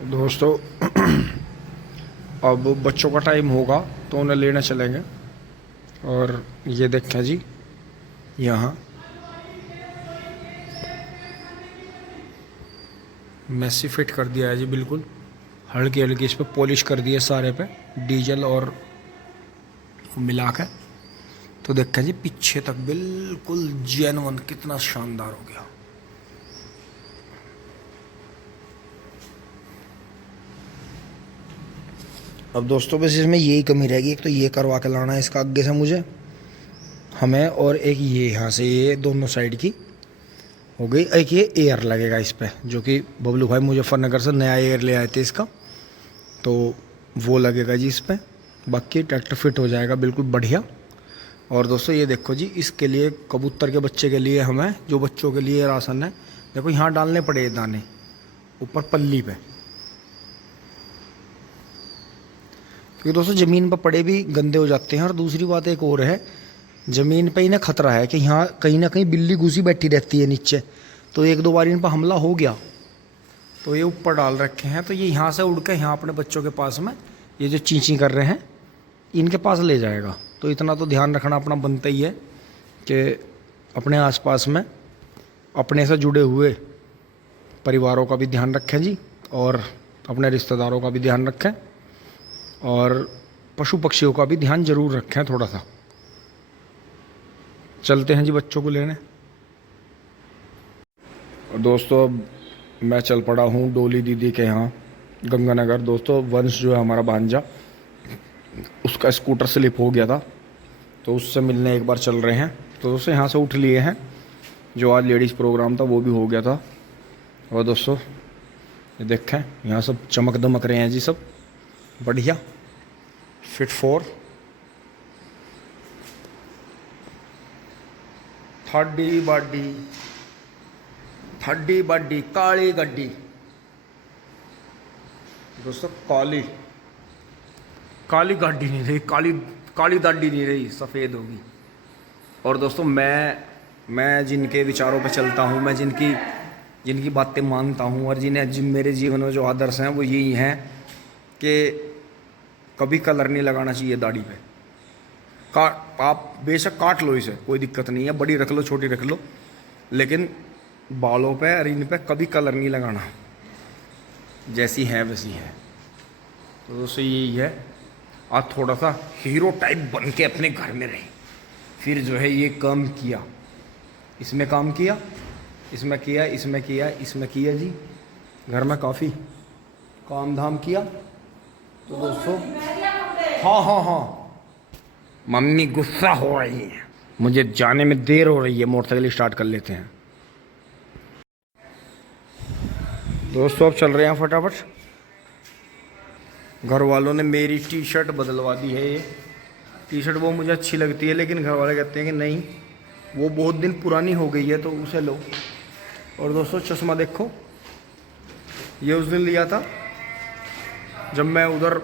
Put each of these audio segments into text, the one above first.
दोस्तों अब बच्चों का टाइम होगा तो उन्हें लेने चलेंगे। और ये देखें जी, यहाँ मैसी फिट कर दिया है जी, बिल्कुल हल्की हल्की इस पर पॉलिश कर दी है सारे पे, डीजल और मिला के। तो देखें जी पीछे तक बिल्कुल जेन्युइन, कितना शानदार हो गया। अब दोस्तों बस इसमें यही कमी रहेगी, एक तो ये करवा के लाना है इसका आगे से मुझे हमें, और एक ये यहाँ से ये दोनों साइड की हो गई। एक ये एयर लगेगा इस पर, जो कि बबलू भाई मुजफ्फरनगर से नया एयर ले आए थे इसका, तो वो लगेगा जी इस पर। बाकी ट्रैक्टर फिट हो जाएगा बिल्कुल बढ़िया। और दोस्तों ये देखो जी, इसके लिए कबूतर के बच्चे के लिए हमें जो बच्चों के लिए राशन है, देखो यहाँ डालने पड़े दाने ऊपर पल्ली पे, क्योंकि दोस्तों ज़मीन पर पड़े भी गंदे हो जाते हैं। और दूसरी बात एक और है, ज़मीन पे इन्हें खतरा है कि यहाँ कहीं ना कहीं बिल्ली घुसी बैठी रहती है नीचे, तो एक दो बार इन पर हमला हो गया तो ये ऊपर डाल रखे हैं, तो ये यहाँ से उड़ के यहाँ अपने बच्चों के पास में ये जो चींची कर रहे हैं इनके पास ले जाएगा। तो इतना तो ध्यान रखना अपना बनता ही है कि अपने आसपास में अपने से जुड़े हुए परिवारों का भी ध्यान रखें जी, और अपने रिश्तेदारों का भी ध्यान रखें, और पशु पक्षियों का भी ध्यान जरूर रखें थोड़ा सा। चलते हैं जी बच्चों को लेने। और दोस्तों अब मैं चल पड़ा हूँ डोली दीदी के यहाँ गंगानगर। दोस्तों वंश जो है हमारा भांजा, उसका स्कूटर स्लिप हो गया था, तो उससे मिलने एक बार चल रहे हैं। तो दोस्तों यहाँ से उठ लिए हैं, जो आज लेडीज़ प्रोग्राम था वो भी हो गया था। और दोस्तों ये देखें यहाँ सब चमक दमक रहे हैं जी, सब बढ़िया फिट फॉर थर्डी बड्डी काली गड्डी। दोस्तों काली काली गाड़ी नहीं रही, काली दाढ़ी नहीं रही, सफ़ेद होगी। और दोस्तों मैं जिनके विचारों पे चलता हूँ, मैं जिनकी बातें मानता हूँ, और जिन मेरे जीवन में जो आदर्श हैं वो यही हैं कि कभी कलर नहीं लगाना चाहिए दाढ़ी पे। आप बेशक काट लो इसे, कोई दिक्कत नहीं है, बड़ी रख लो छोटी रख लो, लेकिन बालों पे और इन पे कभी कलर नहीं लगाना, जैसी है वैसी है। तो दोस्तों यही है, आज थोड़ा सा हीरो टाइप बन के अपने घर में रहे, फिर जो है ये काम किया, इसमें काम किया, इसमें किया, इसमें किया, इसमें किया जी, घर में काफ़ी काम धाम किया। तो दोस्तों हाँ मम्मी गुस्सा हो रही है, मुझे जाने में देर हो रही है, मोटरसाइकिल स्टार्ट कर लेते हैं। दोस्तों अब चल रहे हैं फटाफट। घर वालों ने मेरी टी शर्ट बदलवा दी है। ये टी शर्ट वो मुझे अच्छी लगती है, लेकिन घर वाले कहते हैं कि नहीं वो बहुत दिन पुरानी हो गई है, तो उसे लो। और दोस्तों चश्मा देखो, ये उस दिन लिया था जब मैं उधर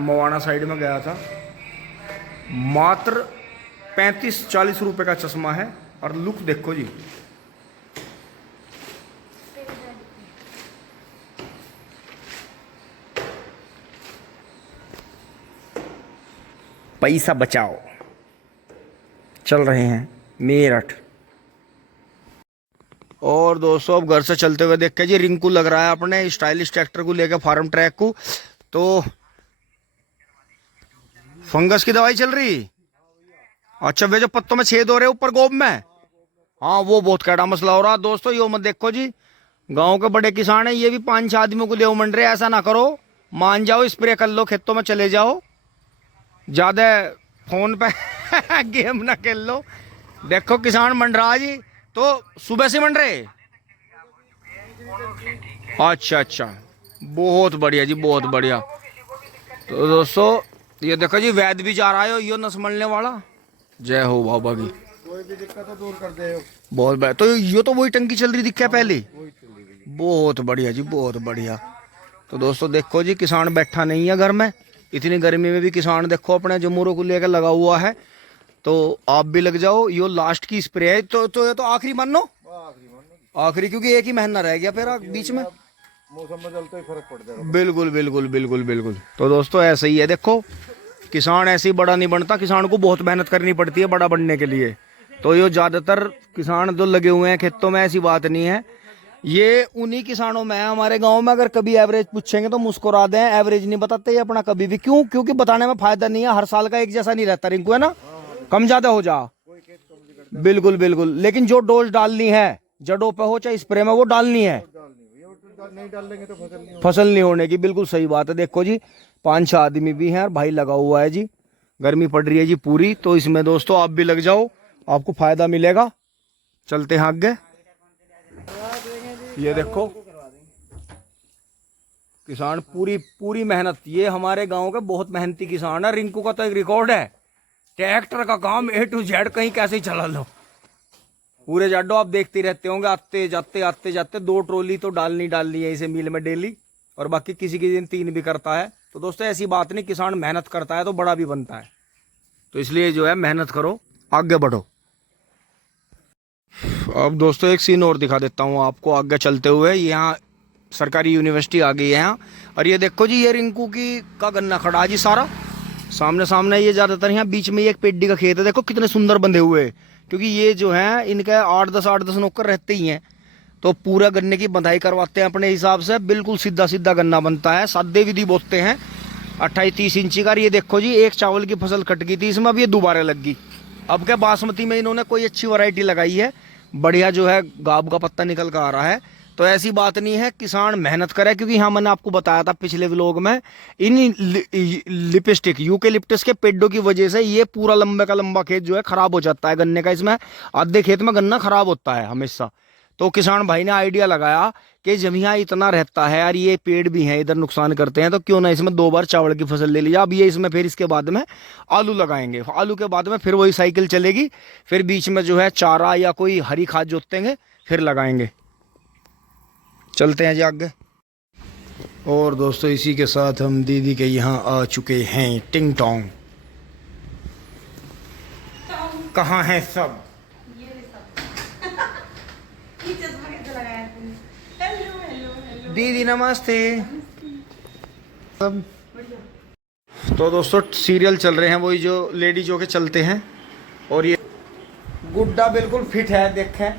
मवाना साइड में गया था, मात्र 35-40 रुपए का चश्मा है। और लुक देखो जी, पैसा बचाओ। चल रहे हैं मेरठ। और दोस्तों अब घर से चलते हुए देख के जी रिंकू लग रहा है अपने स्टाइलिश ट्रैक्टर को लेकर फार्म ट्रैक को। तो फंगस की दवाई चल रही, अच्छा वे जो पत्तों में छेद हो रहे ऊपर गोब में, हाँ वो बहुत कैडा मसला हो रहा। दोस्तों यो मत देखो जी, गांव के बड़े किसान है, ये भी 5-6 आदमियों को ले मंड रहे। ऐसा ना करो, मान जाओ, स्प्रे कर लो, खेतों में चले जाओ, ज्यादा फोन पे गेम ना खेल लो। देखो किसान मंड रहा जी, तो सुबह से मंड रहे। अच्छा बहुत बढ़िया जी, बहुत बढ़िया। तो दोस्तों ये देखो जी वैद भी जा रहा है, यो नस मलने वाला, जय हो बाबा की, कोई भी दिक्कत है दूर कर दे। बहुत बढ़िया। तो यो तो वही टंकी चल रही दिखा पहले, बहुत बढ़िया जी, बहुत बढ़िया। तो दोस्तों देखो जी किसान बैठा नहीं है घर में, इतनी गर्मी में भी किसान देखो अपने जमूरों को लेकर लगा हुआ है। तो आप भी लग जाओ, यो लास्ट की स्प्रे है, तो ये तो आखिरी मानो, आखिरी, क्योंकि एक ही महीना रह गया फिर बीच में। मौसम बदलते ही फर्क पड़ जाएगा। बिल्कुल बिल्कुल बिल्कुल बिल्कुल। तो दोस्तों ऐसे ही है, देखो किसान ऐसे ही बड़ा नहीं बनता, किसान को बहुत मेहनत करनी पड़ती है बड़ा बनने के लिए। तो ये ज़्यादातर किसान जो लगे हुए हैं खेतों में, ऐसी बात नहीं है, ये उन्हीं किसानों में है। हमारे गांव में अगर कभी एवरेज पूछेंगे तो मुस्कुरा दें, एवरेज नहीं बताते ये अपना कभी भी। क्यों? क्योंकि बताने में फायदा नहीं है, हर साल का एक जैसा नहीं रहता रिंकू, है ना, कम ज्यादा हो जा। बिल्कुल बिल्कुल। लेकिन जो डोज डालनी है जड़ों पे हो चाहे स्प्रे में, वो डालनी है। नहीं डालेंगे तो फसल नहीं होने की, बिल्कुल सही बात है। देखो जी 5-6 आदमी भी हैं और भाई लगा हुआ है जी। गर्मी पड़ रही है जी पूरी, तो इसमें दोस्तों आप भी लग जाओ, आपको फायदा मिलेगा। चलते हैं आगे। ये देखो किसान पूरी पूरी मेहनत, ये हमारे गांव के बहुत मेहनती किसान है। रिंकू का तो एक रिकॉर्ड है, ट्रैक्टर का काम A to Z कहीं कैसे ही चला लो। पूरे जाडो आप देखते रहते होंगे, आते जाते 2 ट्रॉली तो डालनी है इसे मिल में डेली, और बाकी किसी के दिन 3 भी करता है। तो दोस्तों ऐसी बात नहीं, किसान मेहनत करता है तो बड़ा भी बनता है। तो इसलिए जो है मेहनत करो, आगे बढ़ो। अब दोस्तों एक सीन और दिखा देता हूँ आपको आगे चलते हुए। यहाँ सरकारी यूनिवर्सिटी आ गई है यहाँ, और ये देखो जी ये रिंकू की का गन्ना खड़ा है जी सारा सामने ये ज्यादातर यहाँ बीच में ये एक पेड्डी का खेत है, देखो कितने सुंदर बंधे हुए। क्योंकि ये जो है इनके 8-10 नौकर रहते ही हैं, तो पूरा गन्ने की बंधाई करवाते हैं अपने हिसाब से। बिल्कुल सीधा सीधा गन्ना बनता है, सादे विधि बोते हैं 28-30 इंची का। ये देखो जी एक चावल की फसल कट गई थी इसमें, अब ये दोबारा लग गई। अब क्या बासमती में इन्होंने कोई अच्छी वैरायटी लगाई है, बढ़िया जो है गाब का पत्ता निकल कर आ रहा है। तो ऐसी बात नहीं है, किसान मेहनत करे। क्योंकि हाँ मैंने आपको बताया था पिछले व्लॉग में, इन लिपस्टिक यूकेलिप्टस के पेड़ों की वजह से ये पूरा लंबे का लंबा खेत जो है खराब हो जाता है गन्ने का। इसमें आधे खेत में गन्ना खराब होता है हमेशा। तो किसान भाई ने आइडिया लगाया कि जब यहाँ इतना रहता है और ये पेड़ भी हैं इधर नुकसान करते हैं, तो क्यों ना इसमें 2 बार चावल की फसल ले लिया। अब ये इसमें फिर इसके बाद में आलू लगाएंगे, आलू के बाद में फिर वही साइकिल चलेगी, फिर बीच में जो है चारा या कोई हरी खाद जोतेंगे फिर लगाएंगे। चलते हैं जी आगे। और दोस्तों इसी के साथ हम दीदी के यहाँ आ चुके हैं। टिंग टोंग कहाँ है सब? दीदी नमस्ते। सब तो दोस्तों सीरियल चल रहे हैं, वही जो लेडी जो के चलते हैं। और ये गुड्डा बिल्कुल फिट है, देखें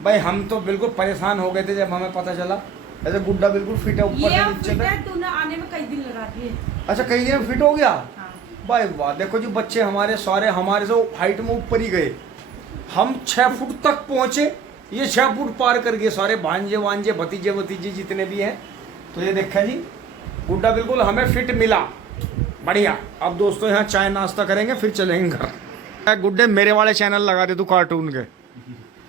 भाई हम तो बिल्कुल परेशान हो गए थे जब हमें पता चला। ऐसे गुड्डा बिल्कुल फिट है ऊपर से नीचे तक। तूने आने में कई दिन लगा दिए। अच्छा कई दिन फिट हो गया। हाँ। भाई वाह, देखो जी बच्चे हमारे सारे हमारे से हाइट में ऊपर ही गए। हम 6 फुट तक पहुंचे, ये 6 फुट पार कर गए सारे भांजे भतीजे जितने भी हैं। तो ये देखा जी गुड्डा बिल्कुल हमें फिट मिला, बढ़िया। अब दोस्तों यहाँ चाय नाश्ता करेंगे फिर चलेंगे घर। गुड्डे मेरे वाले चैनल लगा दे तू कार्टून के।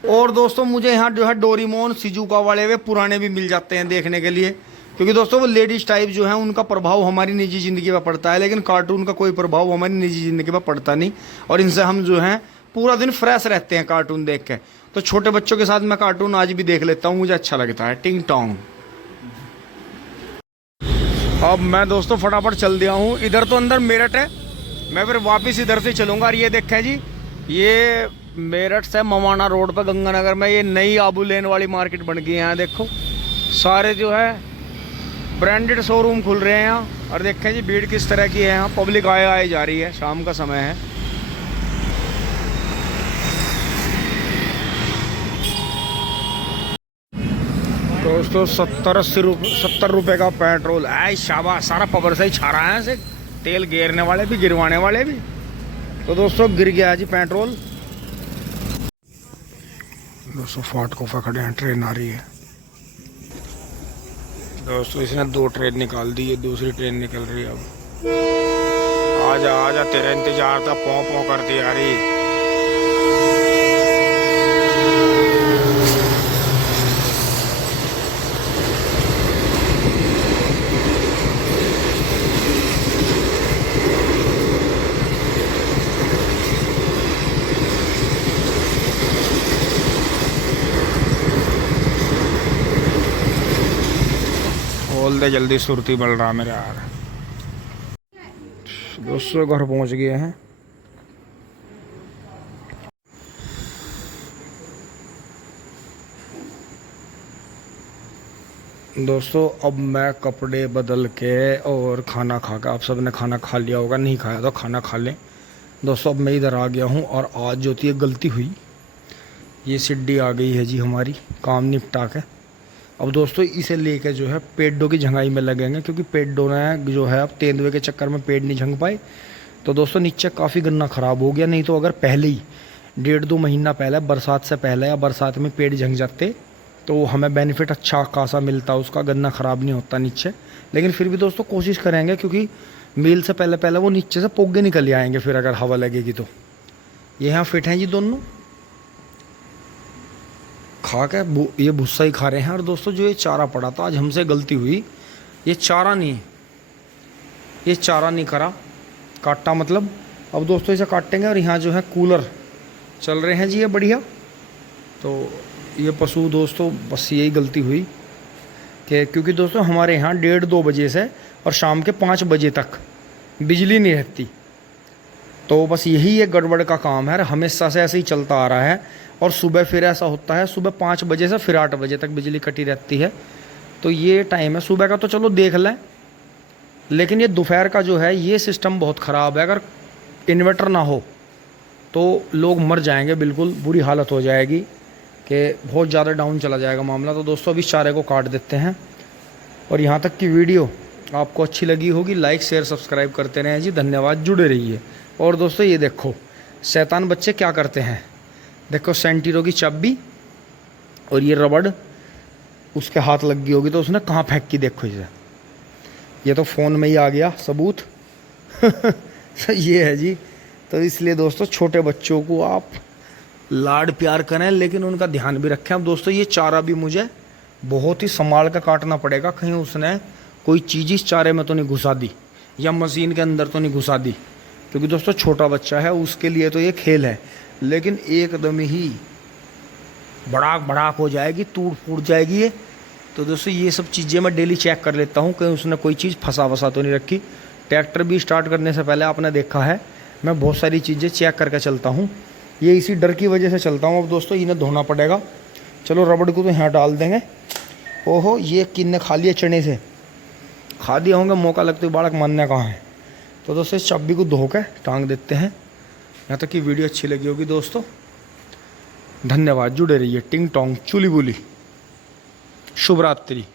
और दोस्तों मुझे यहाँ जो है डोरीमोन शिजुका वाले वे पुराने भी मिल जाते हैं देखने के लिए। क्योंकि दोस्तों वो लेडीज टाइप जो है उनका प्रभाव हमारी निजी ज़िंदगी में पड़ता है, लेकिन कार्टून का कोई प्रभाव हमारी निजी ज़िंदगी में पड़ता नहीं। और इनसे हम जो है पूरा दिन फ्रेश रहते हैं कार्टून देख के। तो छोटे बच्चों के साथ मैं कार्टून आज भी देख लेता हूँ, मुझे अच्छा लगता है। टिंग टोंग। अब मैं दोस्तों फटाफट चल दिया हूँ, इधर तो अंदर मेरठ है, मैं फिर वापस इधर से चलूँगा। और ये देखें जी ये मेरठ से मवाना रोड पर गंगानगर में ये नई आबू लेन वाली मार्केट बन गई है। यहाँ देखो सारे जो है ब्रांडेड शोरूम खुल रहे हैं यहाँ। और देखें जी भीड़ किस तरह की है यहाँ, पब्लिक आए जा रही है, शाम का समय है। दोस्तों 70 रुपये का पेट्रोल है, शाबाश। सारा पावर से ही छा रहा है, ऐसे तेल गिरने वाले भी गिरवाने वाले भी। तो दोस्तों गिर गया जी पेट्रोल। दोस्तों फाटकों पे खड़े हैं, ट्रेन आ रही है। दोस्तों इसने 2 ट्रेन निकाल दी है, दूसरी ट्रेन निकल रही है। अब आजा तेरा इंतजार था, पौ पौ करती आ रही। बोल दे जल्दी, सुरती बल रहा मेरे यार। दोस्तों घर पहुंच गए हैं। दोस्तों अब मैं कपड़े बदल के और खाना खा के, आप सब ने खाना खा लिया होगा, नहीं खाया तो खाना खा लें। दोस्तों अब मैं इधर आ गया हूँ और आज जो थी गलती हुई, ये सिड्डी आ गई है जी हमारी काम निपटा के। अब दोस्तों इसे लेके जो है पेड़ों की झंगाई में लगेंगे, क्योंकि पेड़ों ने जो है अब तेंदुए के चक्कर में पेड़ नहीं झंग पाए। तो दोस्तों नीचे काफ़ी गन्ना ख़राब हो गया, नहीं तो अगर पहले ही 1.5-2 महीना पहले बरसात से पहले या बरसात में पेड़ झंग जाते तो हमें बेनिफिट अच्छा खासा मिलता, उसका गन्ना ख़राब नहीं होता नीचे। लेकिन फिर भी दोस्तों कोशिश करेंगे, क्योंकि मील से पहले पहले वो नीचे से पोगे निकल आएंगे फिर अगर हवा लगेगी तो। ये यहाँ फिट हैं जी दोनों, खा के ये भुस्सा ही खा रहे हैं। और दोस्तों जो ये चारा पड़ा था, आज हमसे गलती हुई, ये चारा नहीं करा, काटा मतलब। अब दोस्तों इसे काटेंगे और यहाँ जो है कूलर चल रहे हैं जी ये बढ़िया। तो ये पशु दोस्तों बस यही गलती हुई कि क्योंकि दोस्तों हमारे यहाँ 1:30-2 बजे से और शाम के 5 बजे तक बिजली नहीं रहती। तो बस यही एक गड़बड़ का काम है, हमेशा से ऐसे ही चलता आ रहा है। और सुबह फिर ऐसा होता है, सुबह 5 बजे से फिर 8 बजे तक बिजली कटी रहती है। तो ये टाइम है सुबह का, तो चलो देख लें, लेकिन ये दोपहर का जो है ये सिस्टम बहुत ख़राब है। अगर इन्वर्टर ना हो तो लोग मर जाएंगे, बिल्कुल बुरी हालत हो जाएगी कि बहुत ज़्यादा डाउन चला जाएगा मामला। तो दोस्तों अभी चारे को काट देते हैं। और यहाँ तक की वीडियो आपको अच्छी लगी होगी, लाइक शेयर सब्सक्राइब करते रहें जी, धन्यवाद, जुड़े रहिए। और दोस्तों ये देखो शैतान बच्चे क्या करते हैं, देखो सेंटीरो की चाबी और ये रबड़ उसके हाथ लग गई होगी तो उसने कहाँ फेंक की, देखो इसे। ये तो फ़ोन में ही आ गया सबूत ये है जी। तो इसलिए दोस्तों छोटे बच्चों को आप लाड प्यार करें, लेकिन उनका ध्यान भी रखें। अब दोस्तों ये चारा भी मुझे बहुत ही संभाल कर काटना पड़ेगा, कहीं उसने कोई चीज़ इस चारे में तो नहीं घुसा दी या मशीन के अंदर तो नहीं घुसा दी, क्योंकि दोस्तों छोटा बच्चा है, उसके लिए तो ये खेल है। लेकिन एकदम ही भड़ाक भड़ाक हो जाएगी, टूट फूट जाएगी ये। तो दोस्तों ये सब चीज़ें मैं डेली चेक कर लेता हूँ कहीं उसने कोई चीज़ फंसा वसा तो नहीं रखी। ट्रैक्टर भी स्टार्ट करने से पहले आपने देखा है मैं बहुत सारी चीज़ें चेक करके चलता हूँ, ये इसी डर की वजह से चलता हूँ। अब दोस्तों इन्हें धोना पड़ेगा। चलो रबड़ को तो यहाँ डाल देंगे। ओहो ये किन्ने खा लिया, चने से खा दिया होंगे, मौका लगते हुए बालक मानने कहाँ है। तो दोस्तों इस चाबी को धो के टांग देते हैं। यहाँ तक की वीडियो अच्छी लगी होगी दोस्तों, धन्यवाद, जुड़े रहिए। टिंग टोंग चुली बुली, शुभ रात्रि।